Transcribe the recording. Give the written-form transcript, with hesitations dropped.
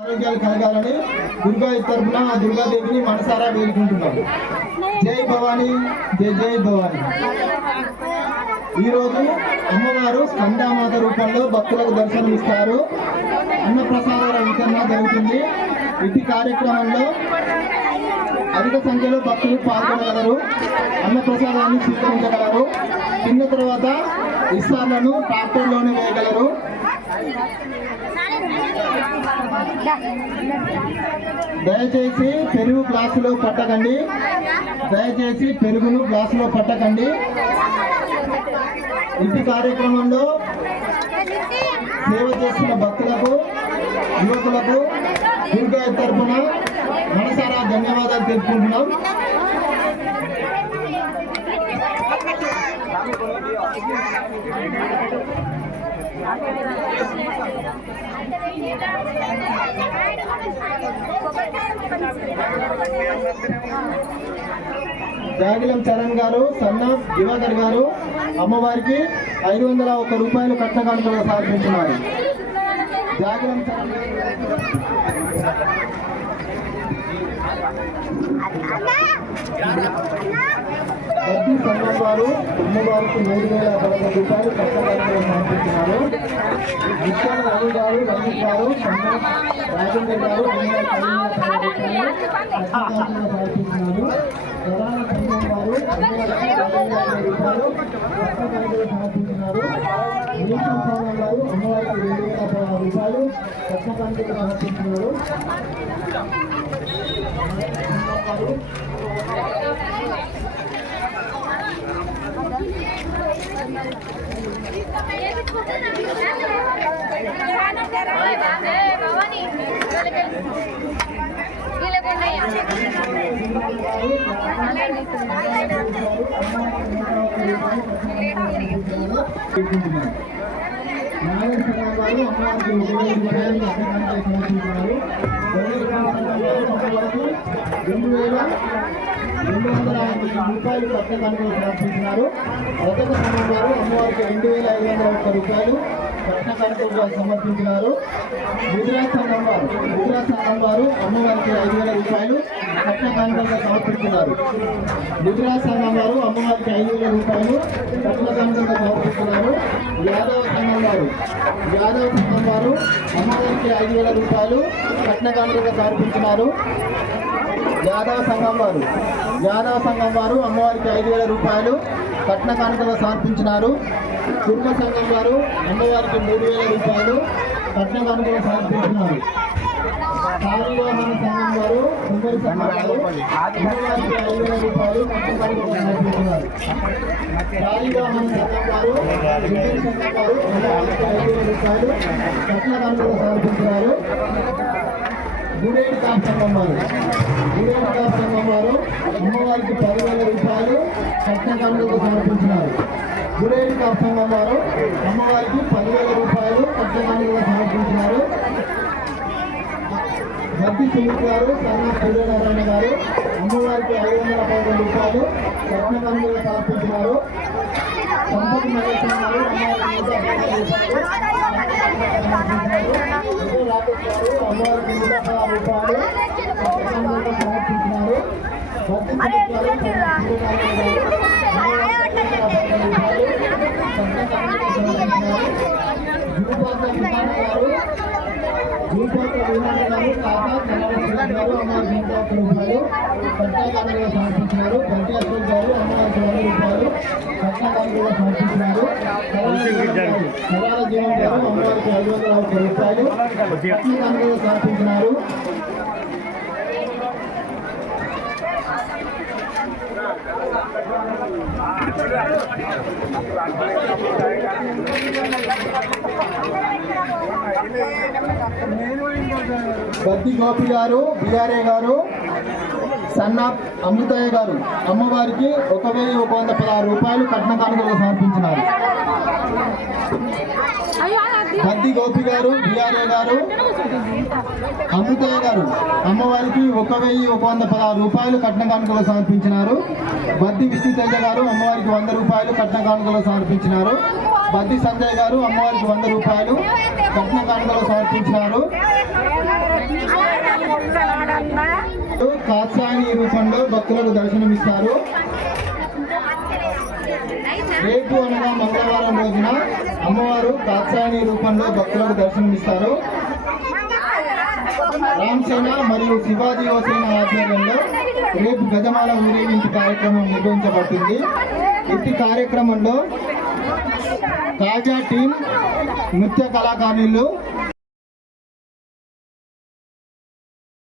ఆరోగ్యాలు కలగాలని దుర్గా తరపున ఆ దుర్గాదేవిని మనసారా వేడుకుంటున్నాం. జై భవానీ, జై జై భవానీ. ఈరోజు అమ్మవారు స్కందామాత రూపంలో భక్తులకు దర్శనమిస్తారు. అన్నప్రసాదాల వితరణ జరుగుతుంది. ఇటు కార్యక్రమంలో అధిక సంఖ్యలో భక్తులు పాల్గొనగలరు. అన్నప్రసాదాన్ని స్వీకరించగలరు. తిన్న తర్వాత ఇస్తార్లను ట్రాక్టర్లోనే వేయగలరు. దయచేసి పెరుగు గ్లాసులో పట్టకండి. దయచేసి పెరుగును గ్లాసులో పట్టకండి. ఇంటి కార్యక్రమంలో సేవ చేస్తున్న భక్తులకు, యువకులకు దుర్గా తరపున మనసారా ధన్యవాదాలు తెలుపుకుంటున్నాం. జాగిలం చరణ్ గారు, సన్నా దివాకర్ గారు అమ్మవారికి 501 రూపాయలు కట్నకానుకగా సమర్పించున్నారు. జాగిలం చరణ్ ప్రతి సంఘం వారు అమ్మవారికి 3,015 రూపాయలు కట్నకానుకగా సమర్పించున్నారు. విశాల రవి గారు, రమేష్ గారు, రాజేంద్ర గారు సమర్పించినారు. ప్రధాన సంఘం వారు అమ్మవారికి 50,000 రూపాయలు కట్నకానుకగా సమర్పించినారు. నిరీక్షణ సంఘం వారు అమ్మవారికి 2,016 రూపాయలు కట్నకానుకగా సమర్పించినారు. రూపాయలు కట్నకానుకగా సమర్పించినారు. రజక సంఘం వారు అమ్మవారికి 2,501 రూపాయలు కట్నకానుకగా సమర్పించినారు. గుజరాత్ సంఘం వారు అమ్మవారికి 5,000 రూపాయలు కట్నకానుకగా సమర్పించినారు. గుజరాత్ సంఘం వారు అమ్మవారికి 5,000 రూపాయలు కట్నకానుకగా సమర్పించినారు. యాదవ సంఘం వారు అమ్మవారికి 5,000 రూపాయలు కట్నకానుకగా సమర్పించినారు. యాదవ సంఘం వారు అమ్మవారికి 5,000 రూపాయలు కట్న కానుకగా సమర్పించినారు. కుర్మ సంఘం వారు అమ్మవారికి 3,000 రూపాయలు కట్న కానుకగా సమర్పించినారు. సాలివాహన సంఘం వారు కుమ్మరి సంఘం వారు అమ్మవారికి 5,000 రూపాయలు కట్న కానుకగా సమర్పించినారు. సాలివాహన సంఘం వారు అమ్మవారికి 5,000 రూపాయలు కట్న కానుకగా సమర్పించినారు. గుడేటి కాపు సంఘం వారు అమ్మవారికి 10,000 రూపాయలు కట్నకానుకగా సమర్పించినారు. గుడేటి కాపు సంఘం వారు అమ్మవారికి 10,000 రూపాయలు కట్నకానుకగా సమర్పించినారు. భక్తి సుమిత్ గారు, సన్నా సూర్యనారాయణ గారు అమ్మవారికి 511 రూపాయలు కట్నకానుకగా సమర్పించినారు. సంపత్ మహేష్ గారు అమ్మవారికి 150 అమ్మవారికి 116 రూపాయలు కట్నకానుకగా సమర్పించినారు. భక్తి సుమిత్ గారు, రూపాయలు కట్నకానుకగా సమర్పించినారు. ప్రత్యాశులు గారు అమ్మవారికి 100 రూపాయలు కట్నకానుకగా సమర్పించినారు. సరాల జీవన్ గారు అమ్మవారికి 501 రూపాయలు కట్నకానుకగా సమర్పించినారు. బద్ది గోపి గారు, బిఆర్ఏ గారు, సన్నా అమృతయ్య గారు అమ్మవారికి 1,116 రూపాయలు కట్నకానుకగా సమర్పించినారు. బద్ది గోపి గారు, బిఆర్ఏ గారు, అమృతయ్య గారు అమ్మవారికి 1,116 రూపాయలు కట్న కానుకలు సమర్పించినారు. బద్ది విష్ణు తేజ గారు అమ్మవారికి 100 రూపాయలు కట్న కానుకలు సమర్పించినారు. బద్ది సంజయ్ గారు అమ్మవారికి 100 రూపాయలు కట్న కానుకలు సమర్పించినారు. కాత్సాయని రూపంలో భక్తులకు దర్శనమిస్తారు. రేపు అనగా మంగళవారం రోజున అమ్మవారు కాత్సాయని రూపంలో భక్తులకు దర్శనమిస్తారు. రామసేన మరియు శివాజీ యువసేన ఆధ్వర్యంలో రేపు గజమాల ఊరేగింపు కార్యక్రమం నిర్వహించబడుతుంది. ఇట్టి కార్యక్రమంలో కావ్య టీం, నృత్య కళాకారులు,